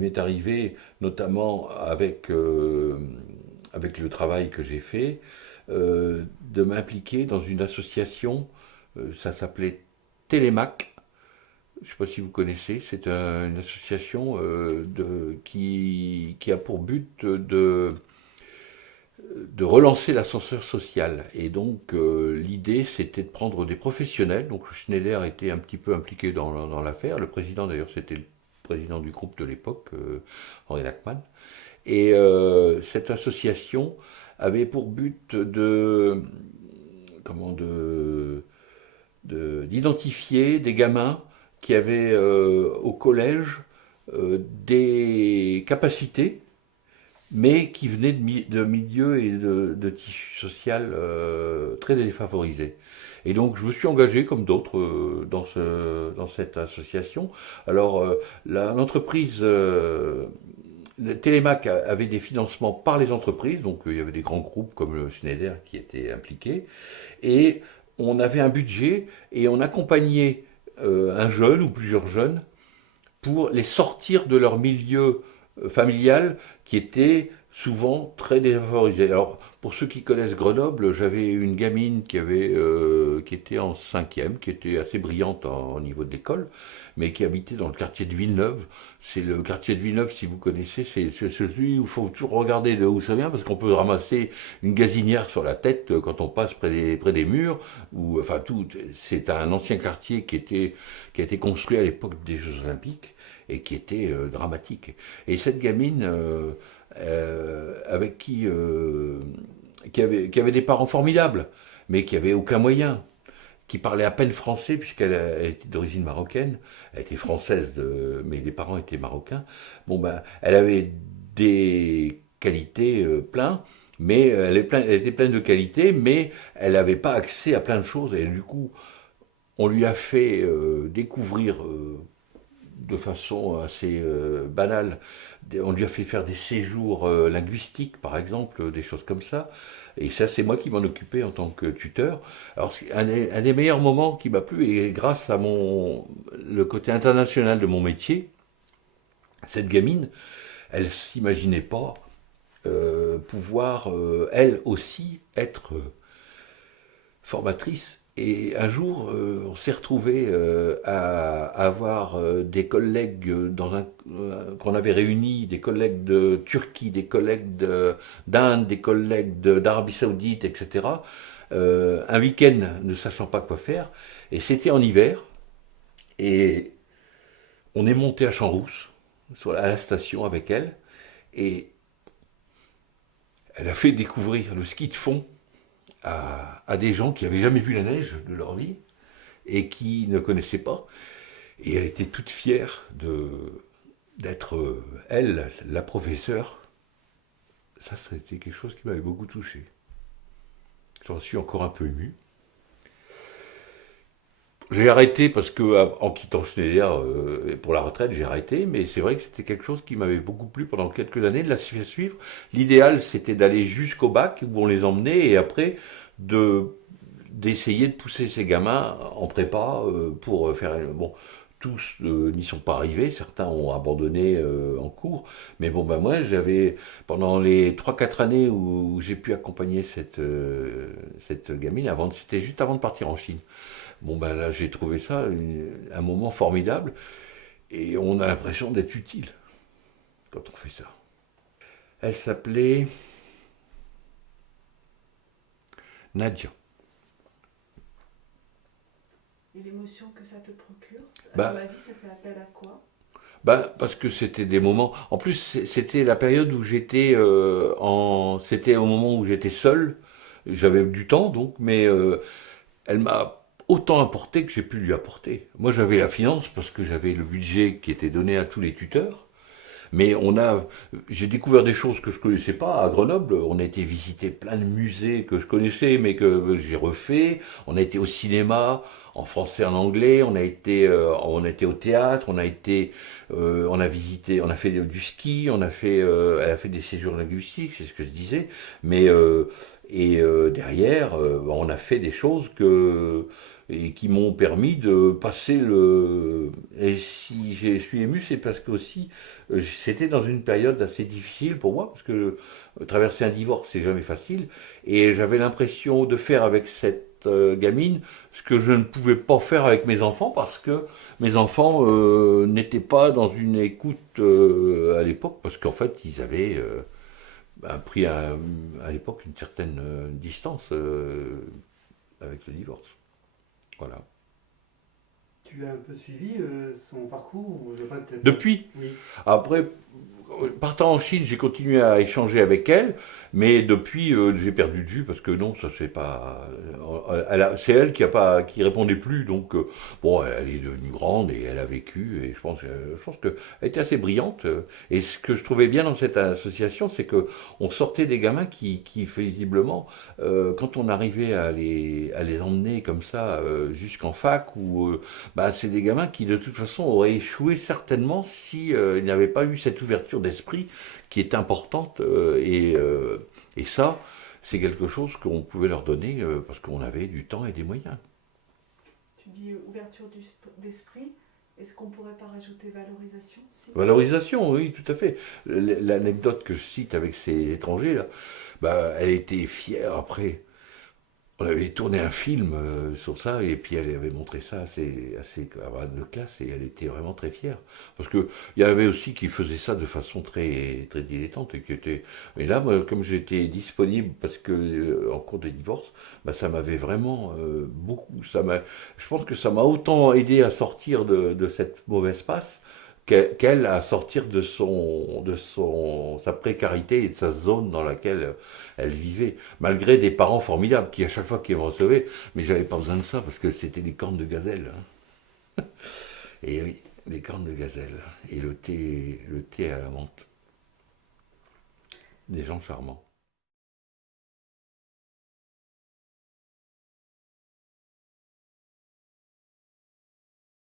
m'est arrivé, notamment avec le travail que j'ai fait, de m'impliquer dans une association, ça s'appelait Télémac. Je ne sais pas si vous connaissez, c'est une association qui a pour but de relancer l'ascenseur social. Et donc l'idée c'était de prendre des professionnels. Donc Schneider était un petit peu impliqué dans l'affaire. Le président d'ailleurs c'était le président du groupe de l'époque, Henri Lachmann. Et cette association avait pour but comment, d'identifier des gamins qui avaient au collège des capacités, mais qui venaient de milieux et de tissus sociaux très défavorisés. Et donc je me suis engagé comme d'autres dans cette association. Alors l'entreprise Télémac avait des financements par les entreprises, donc il y avait des grands groupes comme le Schneider qui étaient impliqués, et on avait un budget et on accompagnait un jeune ou plusieurs jeunes pour les sortir de leur milieu familial qui était souvent très défavorisé. Alors, pour ceux qui connaissent Grenoble, j'avais une gamine qui était en cinquième, qui était assez brillante au niveau de l'école, mais qui habitait dans le quartier de Villeneuve. C'est le quartier de Villeneuve, si vous connaissez, c'est celui où il faut toujours regarder de où ça vient, parce qu'on peut ramasser une gazinière sur la tête quand on passe près des murs. Ou, enfin, c'est un ancien quartier qui a été construit à l'époque des Jeux Olympiques et qui était dramatique. Et cette gamine, avec qui avait des parents formidables, mais qui avait aucun moyen, qui parlait à peine français puisqu'elle était d'origine marocaine, elle était française, mais les parents étaient marocains. Bon ben, elle avait des qualités plein, mais elle était pleine de qualités, mais elle n'avait pas accès à plein de choses et du coup, on lui a fait découvrir de façon assez banale. On lui a fait faire des séjours linguistiques, par exemple, des choses comme ça. Et ça, c'est moi qui m'en occupais en tant que tuteur. Alors, c'est un des meilleurs moments qui m'a plu, et grâce à le côté international de mon métier, cette gamine, elle s'imaginait pas pouvoir, elle aussi, être formatrice. Et un jour, on s'est retrouvé à avoir des collègues qu'on avait réunis, des collègues de Turquie, des collègues d'Inde, des collègues d'Arabie Saoudite, etc. Un week-end ne sachant pas quoi faire. Et c'était en hiver. Et on est monté à Champs-Rousse, à la station avec elle. Et elle a fait découvrir le ski de fond à des gens qui n'avaient jamais vu la neige de leur vie et qui ne connaissaient pas. Et elle était toute fière d'être, elle, la professeure. Ça, c'était quelque chose qui m'avait beaucoup touché. J'en suis encore un peu ému. J'ai arrêté parce que, en quittant Schneider pour la retraite, j'ai arrêté, mais c'est vrai que c'était quelque chose qui m'avait beaucoup plu pendant quelques années de la suivre. L'idéal, c'était d'aller jusqu'au bac où on les emmenait et après de d'essayer de pousser ces gamins en prépa pour faire. Bon, tous n'y sont pas arrivés, certains ont abandonné en cours, mais bon, ben moi, pendant les 3 4 années où j'ai pu accompagner cette gamine, c'était juste avant de partir en Chine. Bon, ben là, j'ai trouvé ça un moment formidable et on a l'impression d'être utile quand on fait ça. Elle s'appelait Nadia. Et l'émotion que ça te procure, à Ben, ton avis, ça fait appel à quoi? parce que c'était des moments. En plus, c'était la période où c'était au moment où j'étais seul. J'avais du temps donc, mais elle m'a autant apporté que j'ai pu lui apporter. Moi, j'avais la finance parce que j'avais le budget qui était donné à tous les tuteurs. Mais j'ai découvert des choses que je connaissais pas à Grenoble. On a été visiter plein de musées que je connaissais, mais que j'ai refait. On a été au cinéma, en français, en anglais. On a été au théâtre. On a visité, on a fait du ski. Elle a fait des séjours linguistiques, c'est ce que je disais. Mais derrière, on a fait des choses et qui m'ont permis de passer le... Et si je suis ému, c'est parce que aussi, c'était dans une période assez difficile pour moi, parce que traverser un divorce, c'est jamais facile, et j'avais l'impression de faire avec cette gamine ce que je ne pouvais pas faire avec mes enfants, parce que mes enfants n'étaient pas dans une écoute à l'époque, parce qu'en fait, ils avaient pris à l'époque une certaine distance avec le divorce. Voilà. Tu as un peu suivi son parcours ou je sais pas, Depuis, Oui. après, partant en Chine, j'ai continué à échanger avec elle, mais depuis, j'ai perdu de vue parce que non, ça c'est pas. C'est elle qui a pas, qui répondait plus, donc bon, elle est devenue grande et elle a vécu, et je pense qu'elle était assez brillante. Et ce que je trouvais bien dans cette association, c'est que on sortait des gamins qui visiblement, quand on arrivait à les emmener comme ça jusqu'en fac, ou bah, c'est des gamins qui de toute façon auraient échoué certainement si ils n'avaient pas eu cette ouverture d'esprit qui est importante et ça c'est quelque chose qu'on pouvait leur donner parce qu'on avait du temps et des moyens. Tu dis ouverture d'esprit. Est-ce qu'on pourrait pas rajouter valorisation aussi? Valorisation, oui, tout à fait. L'anecdote que je cite avec ces étrangers là, bah, elle était fière après. On avait tourné un film sur ça et puis elle avait montré ça assez camarade de classe et elle était vraiment très fière. Parce que il y avait aussi qui faisaient ça de façon très, très dilettante et qui était. Et là, moi, comme j'étais disponible parce que en cours de divorce, bah, ça m'avait vraiment beaucoup. Je pense que ça m'a autant aidé à sortir de cette mauvaise passe qu'elle à sortir sa précarité et de sa zone dans laquelle elle vivait, malgré des parents formidables qui à chaque fois qu'ils me recevaient, mais j'avais pas besoin de ça parce que c'était des cornes de gazelle. Hein. Et oui, des cornes de gazelle et le thé à la menthe, des gens charmants.